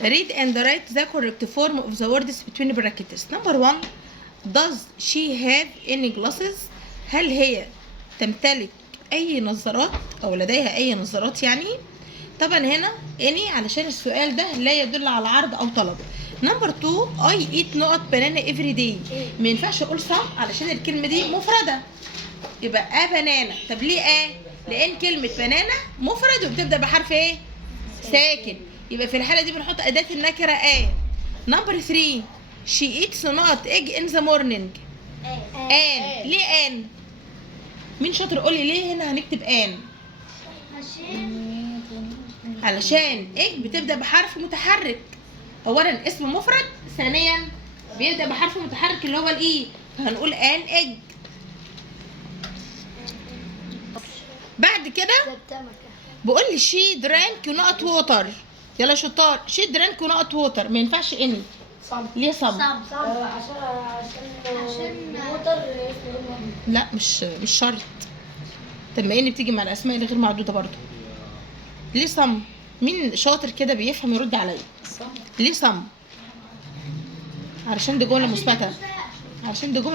read and write the correct form of the words between brackets. Number 1. Does she have any glasses? هل هي تمتلك أي نظارات أو لديها أي نظارات يعني؟ طبعا هنا any علشان السؤال ده لا يدل على عرض أو طلب. Number 2. I eat نقط banana every day. ما ينفعش أقول some علشان الكلمة دي مفردة. يبقى بنانا. طب ليه لأن كلمة بنانا مفرد وبتبدأ بحرف ايه؟ ساكن. يبقى في الحالة دي بنحط أداة النكرة Number 3. She eats نقط egg in the morning. ليه مين شاطر قولي ليه هنا هنكتب علشان egg بتبدأ بحرف متحرك. أولا اسم مفرد، ثانيا بيبدأ بحرف متحرك اللي هو الإي، فهنقول egg. بعد كده بقول لي شي درانك ونقط ووتر. يلا شطار. شي درانك ونقط ووتر ما ينفعش اني ليه صم؟ عشان ووتر. لا مش شرط. طب ما اني بتيجي مع الاسماء اللي غير معدوده برضو. ليه صم؟ مين شاطر كده بيفهم يرد عليا؟ ليه صم؟ علشان دي جمله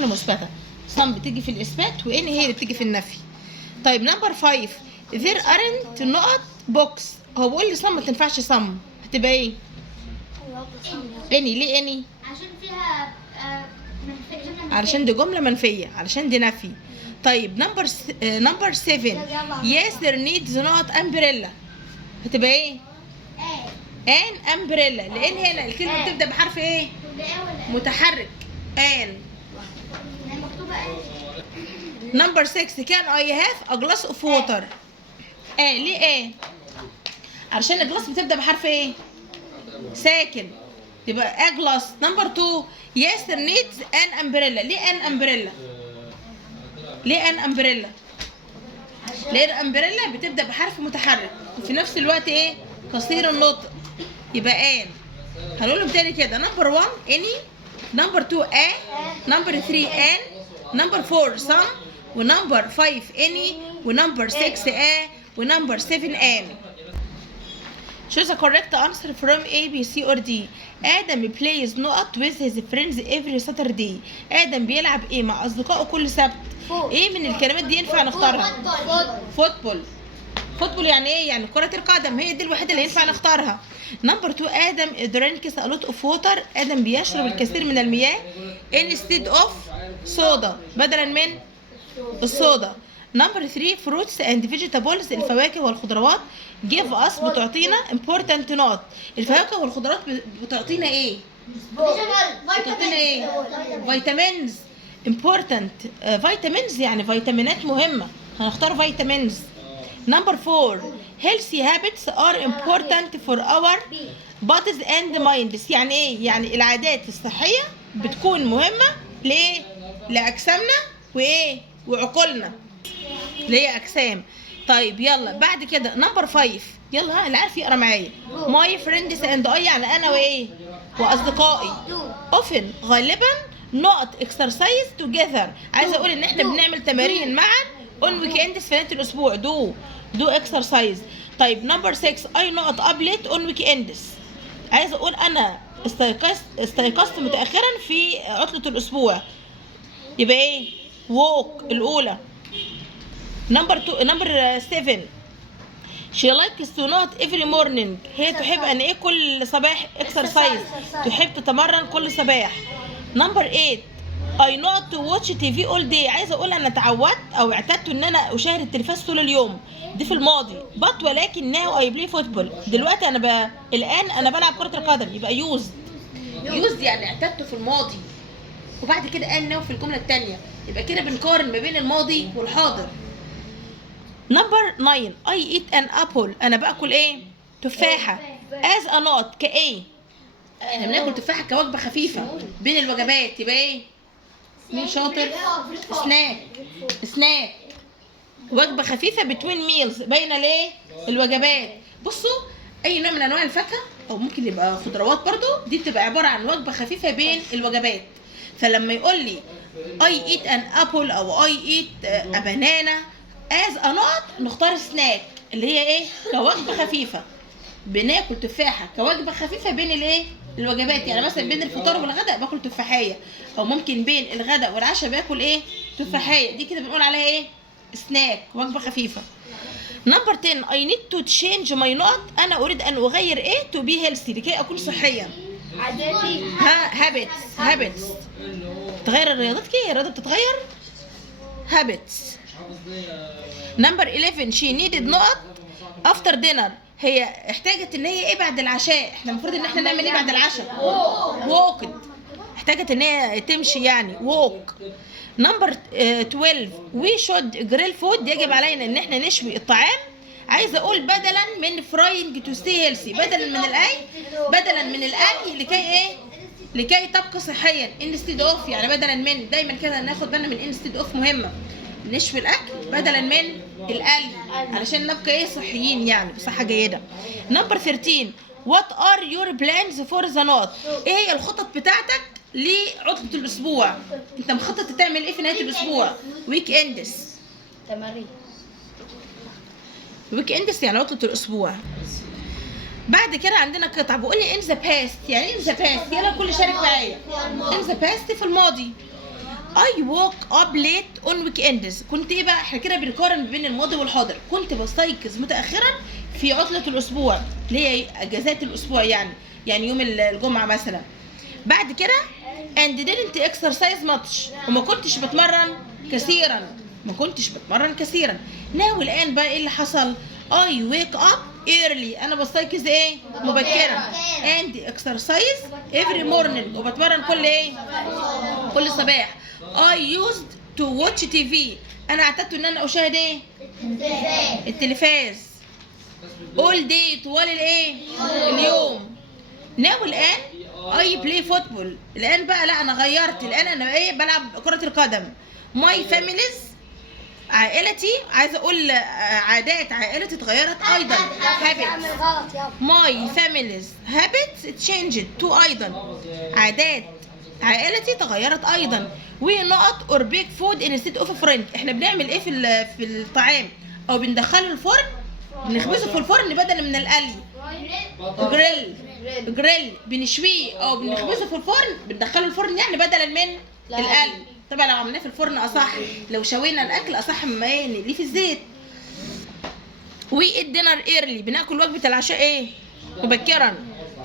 مثبته. صم بتيجي في الاثبات واني هي اللي بتيجي في النفي. طيب نمبر 5. there aren't نقط بوكس. هو بيقول لي صم ما تنفعش صم، هتبقى ايه؟ اني. ليه اني؟ عشان فيها علشان دي جمله منفيه، علشان دي نفي. طيب نمبر 7. ياسر needs نقط امبريلا. هتبقى ايه؟ ان امبريلا، لان هنا الكلمه بتبدا بحرف ايه؟ متحرك. نمبر 6. كان I have a glass of water. ليه علشان الجلاس بتبدأ بحرف ايه؟ ساكن. تبقى glass. نمبر 2. ياسر needs an umbrella. ليه an umbrella؟ ليه الامبريلا بتبدأ بحرف متحرك وفي نفس الوقت ايه؟ قصير النطق. يبقى هنقولهم تاني كده. نمبر 1 any. نمبر 2 نمبر 3 نمبر 4 some. ونمبر 5 any. ونمبر 6 ونمبر 7 choose a correct answer from A, B, C or D. آدم plays نقط with his friends every Saturday. آدم بيلعب مع أصدقائه كل سبت. من الكلمات دي ينفع نختارها؟ فوتبول يعني يعني كرة القدم، هي دي الوحيدة اللي ينفع نختارها. نمبر 2. آدم drinks a lot of water. آدم بيشرب الكثير من المياه instead of soda، بدلا من الصودا. نمبر 3. fruits and vegetables. الفواكه والخضروات give us بتعطينا important نقط. الفواكه والخضروات بتعطينا ايه؟ فيتامينز. important vitamins يعني فيتامينات مهمة، هنختار vitamins. نمبر 4. healthy habits are important for our bodies and minds. يعني ايه؟ يعني العادات الصحية بتكون مهمة ليه؟ لأجسامنا وعقولنا اللي هي اجسام. طيب يلا بعد كده نمبر 5. يلا اللي عارف يقرا معايا. ماي فريندز اند اي يعني انا واصدقائي. اوفن غالبا نقط اكسرسايز توجذر. عايزه اقول ان احنا بنعمل تمارين معا اون ويكندز في نهايه الاسبوع. دو اكسرسايز. طيب نمبر 6. اي نقط ابليت اون ويكندز. عايزه اقول انا استيقظت متاخرا في عطله الاسبوع. يبقى ووك الاولى. نمبر 7. she likes to not every morning. هي تحب ان كل صباح exercise. تحب تتمرن كل صباح. نمبر 8. I not to watch TV all day. عايزه اقول انا تعودت او اعتدت ان انا اشاهد التلفاز طول اليوم. دي في الماضي. but ولكن now I play football. دلوقتي الان انا بلعب كرة القدم. يبقى used يعني اعتدت في الماضي. وبعد كده now في الجملة الثانية. يبقى كده بنقارن ما بين الماضي والحاضر. نمبر 9. I eat an apple. أنا بأكل تفاحة. as a not احنا بناكل تفاحة كوجبة خفيفة بين الوجبات. يبقى مين شاطر؟ سناك. وجبة خفيفة between meals بين الوجبات. بصوا أي نوع من أنواع الفاكهة أو ممكن يبقى خضروات برضو دي بتبقى عبارة عن وجبة خفيفة بين الوجبات. فلما يقول لي I eat an apple أو I eat a banana as a not نختار سناك اللي هي كوجبة خفيفة بناكل تفاحه كوجبه خفيفه بين الايه الوجبات، يعني مثلا بين الفطار والغداء باكل تفاحيه، او ممكن بين الغداء والعشاء باكل ايه تفاحيه، دي كده بنقول عليها ايه سناك، وجبه خفيفه. نمبر 10 I need to change my نقط، انا اريد ان اغير ايه to be healthy لكي اكون صحيا. عاداتي. habits تغير الرياضات، كي الرياضه بتتغير habits. نمبر 11 she needed نقط after dinner، هي احتاجت ان هي ايه بعد العشاء، احنا المفروض ان احنا نعمل ايه بعد العشاء walk، احتاجت ان هي تمشي يعني walk. نمبر 12 we should grill food، يجب علينا ان احنا نشوي الطعام. عايزه اقول بدلا من frying to stay healthy، بدلا من القلي لكي ايه لكي تبقى صحيا. instead of يعني بدلا من، دايما كده ناخد بالنا من instead of مهمه، نشوي الاكل بدلا من القلي علشان نبقى ايه صحيين يعني بصحه جيده. نمبر 13 what are your plans for the night، ايه هي الخطط بتاعتك لعطلة الاسبوع، انت مخطط تعمل ايه في نهايه الاسبوع. ويك اندز، تمارين. ويك اندز يعني عطلة الاسبوع. بعد كده عندنا قطعه بيقول لي ان ذا باست، يعني ايه ان ذا باست، يلا الكل شارك معايا. ان ذا باست في الماضي. I woke up late on weekends، كنت ايه بقى، احنا كده بنقارن بين الماضي والحاضر. كنت بستيقظ متاخرا في عطله الاسبوع اللي هي اجازات الاسبوع، يعني يوم الجمعه مثلا. بعد كده and didn't exercise much، وما كنتش بتمرن كثيرا. ناو الان بقى ايه اللي حصل. I wake up early، انا بستيقظ ايه مبكرا. and exercise every morning، وبتمرن كل صباح. I used to watch TV، انا اعتدت ان انا اشاهد ايه التلفاز all day طوال الايه اليوم. ناو الان I play football، الان بقى لا انا غيرت، الان انا ايه بلعب كرة القدم. my families عائلتي، عايزه اقول عادات عائلتي اتغيرت ايضا. habits my family's habits changed too، ايضا عادات عائلتي تغيرت ايضا. ونقط اور بيك فود انستيد اوف فريند، احنا بنعمل ايه في الطعام، او بندخله الفرن، بنخبزه في الفرن بدلا من القلي. جريل بنشويه او بنخبزه في الفرن، بندخله الفرن يعني بدلا من القلي. طبعا لو عملناه في الفرن اصح، لو شوينا الاكل اصح مما ايه نقليه في الزيت. وي ايت دينر ايرلي، بناكل وجبه العشاء ايه مبكرا.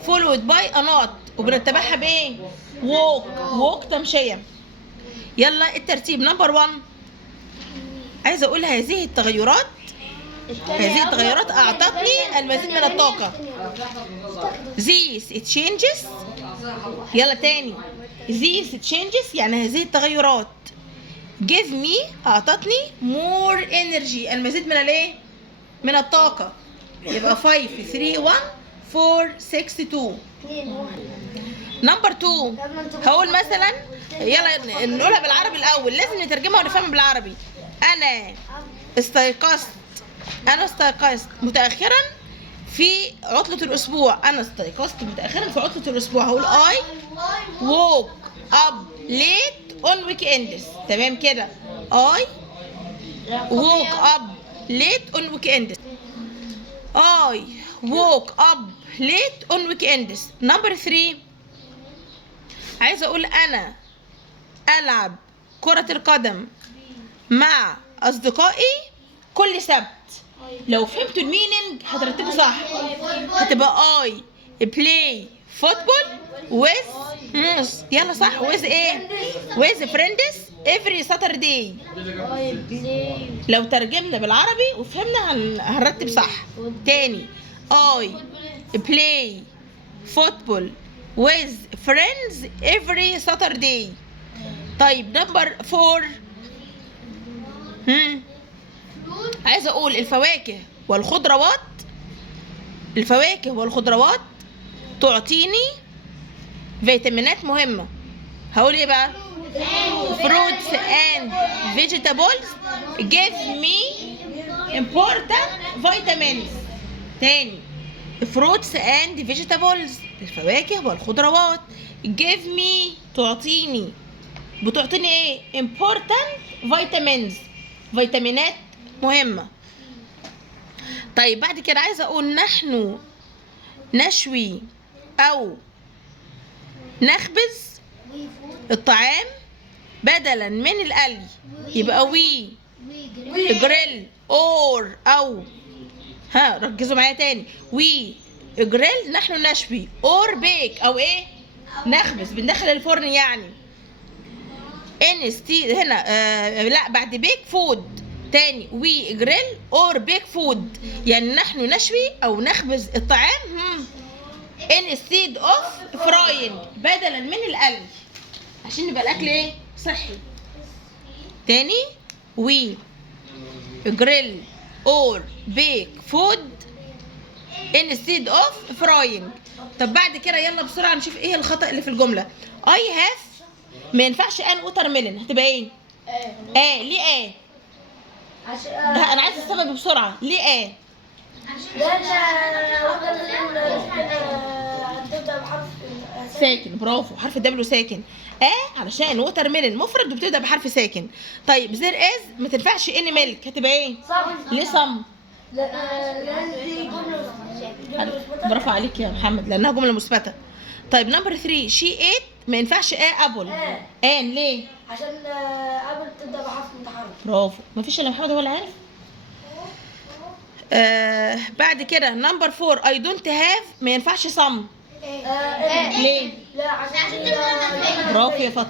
فولود باي انات، وبنتبعها بايه ووك تمشيه. يلا الترتيب. نمبر 1 عايزه اقول هذه التغيرات اعطتني المزيد من الطاقه. these changes، يلا تاني these changes يعني هذه التغيرات. give me اعطتني more energy المزيد من الايه من الطاقه. يبقى 5 3 1 4 6 2. نمبر 2 هقول مثلا، يلا نقولها بالعربي الاول، لازم نترجمها ونفهمها بالعربي. انا استيقظت متاخرا في عطله الاسبوع. انا استيقظت متاخرا في عطله الاسبوع، هقول I woke up late on weekends. تمام كده، I woke up late on weekends. I woke up late on weekends. نمبر 3 عايزه اقول انا العب كرة القدم مع اصدقائي كل سبت. لو فهمتوا المينينج هترتبوا صح، هتبقى I play football with يلا صح with ايه with friends every Saturday. لو ترجمنا بالعربي وفهمنا هنرتب صح. تاني I play football with friends every Saturday. طيب نمبر 4 عايزه اقول الفواكه والخضروات تعطيني فيتامينات مهمه. هقول ايه بقى؟ fruits and vegetables give me important vitamins. تاني fruits and vegetables الفواكه والخضروات give me بتعطيني ايه important vitamins فيتامينات مهمة. طيب بعد كده عايزة اقول نحن نشوي أو نخبز الطعام بدلا من القلي، يبقى وي جريل اور أو ها ركزوا معايا تاني، وي جريل نحن نشوي، اور بيك أو إيه نخبز بندخل الفرن يعني. انستي هنا لا بعد بيك فود تاني، وي جريل اور بيك فود يعني نحن نشوي او نخبز الطعام instead of frying بدلا من القلي عشان يبقى الاكل ايه صحي. تاني وي جريل اور بيك فود instead of frying. طب بعد كده يلا بسرعه نشوف ايه الخطأ اللي في الجمله. I have ما ينفعش ان ووتر ميلون، هتبقى ايه؟ ليه عشان انا عايز السبب بسرعه، ليه لأن تبدأ بحرف ساكن، برافو، حرف الدبليو ساكن. علشان ووتر ميلون مفرد وبتبدا بحرف ساكن. طيب زير از ما تنفعش اني ميلك، هتبقى ايه؟ ليه صم؟ لأن دي جملة برافو عليك يا محمد لانها جمله مثبته. طيب نمبر 3 شي ايت ما ينفعش ابل. ليه؟ عشان قبل تبدأ بحرف متحرك. برافو، مفيش الا محمد هو اللي عارف. بعد كده نمبر 4 اي دونت هاف ما ينفعش صم. ليه؟ لا عشان برافو يا فاطمه.